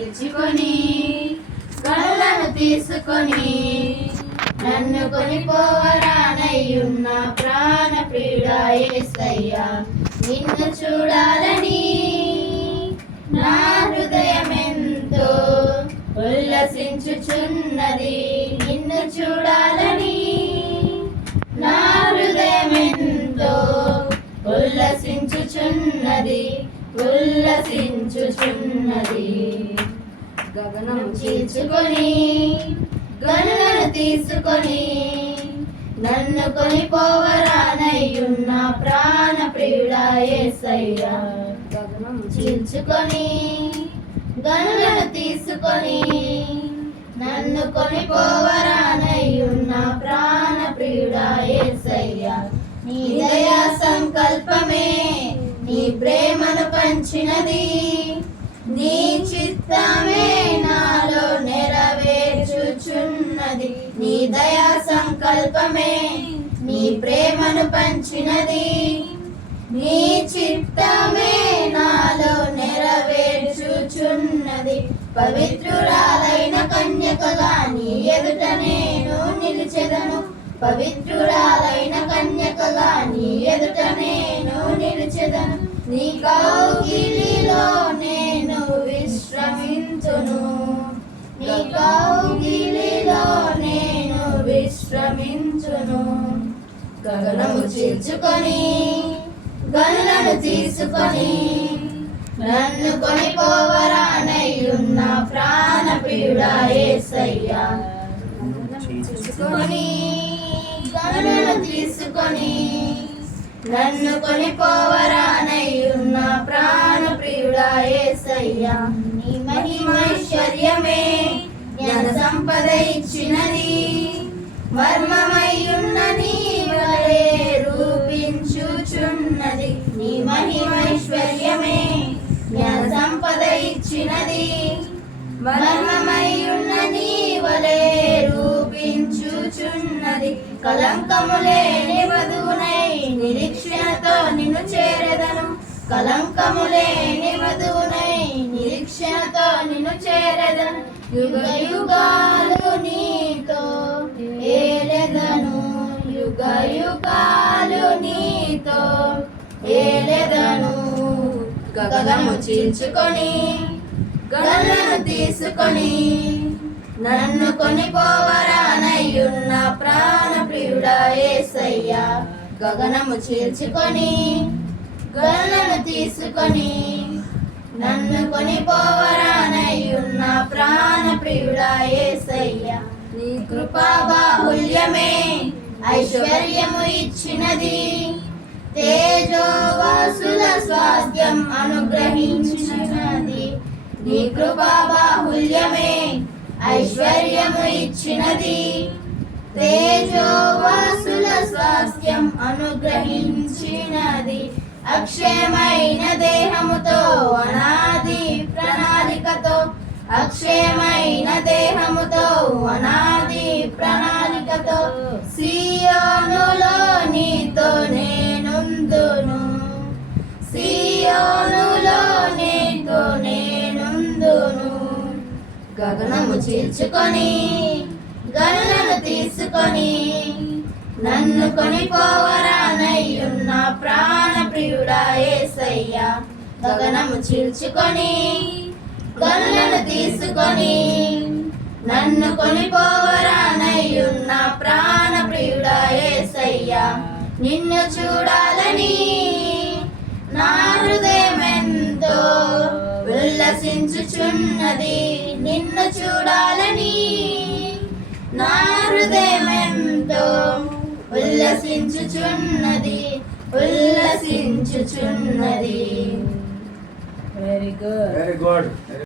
పిలుచుకొని కళ్ళను తీసుకొని నన్ను కొనిపోవరానయ్యున్న ప్రాణ ప్రియుడా యేసయ్యా, నిన్ను చూడాలని నా హృదయమెంతో ఉల్లసించుచున్నది. నిన్ను చూడాలని నా హృదయమెంతో ఉల్లసించుచున్నది. గగనము చీల్చుకొని గనులను తీసుకొని నన్ను కొనిపోవరానయ్యున్న ప్రాణ ప్రియుడా యేసయ్యా, గగనము చీల్చుకొని గనులను తీసుకొని నన్ను కొనిపోవరానయ్యున్న ప్రాణ ప్రియుడా యేసయ్యా, నీ దయా సంకల్పమే నీ ప్రేమను పంచినది. నీ చిత్తమే నాలో నెరవేర్చుచున్నది. నీ దయా సంకల్పమే నీ ప్రేమను పంచినది. నీ చిత్తమే నాలో నెరవేర్చుచున్నది. పవిత్రురాలైన కన్యకగా నీ ఎదుట నేను నిలిచెదను. పవిత్రురాలైన కన్యకగా నీ ఎదుట నేను నిలిచెదను. నీ కౌగిలిలో నేను విశ్రమించును. నీ కౌగిలిలో నేను విశ్రమించును. గగనము చీల్చుకొని గనులను తీసుకొని నన్ను కొనిపోవరానయ్యున్న ప్రాణ ప్రియుడా యేసయ్యా, గనులను తీసుకొని నన్ను కొనిపోవరానయ్యున్న ప్రాణ ప్రియుడా యేసయ్యా, నీ మహిమైశ్వర్యమే జ్ఞాన సంపద ఇచ్చినది. మర్మమయ్యున్న నీ వలె రూపించుచున్నది. నీ మహిమైశ్వర్యమే జ్ఞాన సంపద ఇచ్చినది. మర్మమయ్యున్న నీ వలె రూపించుచున్నది. కలంకము లేని వధువునై నిరీక్షణతో నిన్ను చేరెదను. కలంకము లేని వధువునై నిరీక్షణతో నిన్ను చేరెదను. యుగ యుగాలు నీతో ఏలెదను. యుగ యుగాలు నీతో ఏలెదను. గగనము చీల్చుకొని గనులను తీసుకొని నన్ను కొనిపోవరానయ్యున్న ప్రాణ ప్రియుడా యేసయ్యా, గగనము చీల్చుకొని గనులను తీసుకొని నన్ను కొనిపోవరానయ్యున్న ప్రాణ ప్రియుడా యేసయ్యా, నీ కృపా బాహుల్యమే ఐశ్వర్యము ఇచ్చినది. తేజోవాసుల స్వాస్థ్యం అనుగ్రహించినది. నీ కృపా బాహుల్యమే ఐశ్వర్యము ఇచ్చినది. తేజోవాసుల స్వాస్థ్యం అనుగ్రహించినది. అక్షయమైన దేహముతో అనాది ప్రణాళికతో అక్షయమైన దేహముతో అనాది ప్రణాళికతో సియోనులో నీతో నేనుందును. సియోనులో నీతో నేనుందును. గగనము చీల్చుకొని గనులను తీసుకొని నన్ను కొనిపోవరానయ్యున్న ప్రాణ ప్రియుడా యేసయ్యా, గగనము చీల్చుకొని గనులను తీసుకొని నన్ను కొనిపోవరానయ్యున్న ప్రాణ ప్రియుడా యేసయ్యా, నిన్ను చూడాలని నా హృదయమెంతో ఉల్లసించుచున్నది. నిన్ను చూడాలని నా హృదయమెంతో ఉల్లసించుచున్నది. ఉల్లసించుచున్నది. Very good.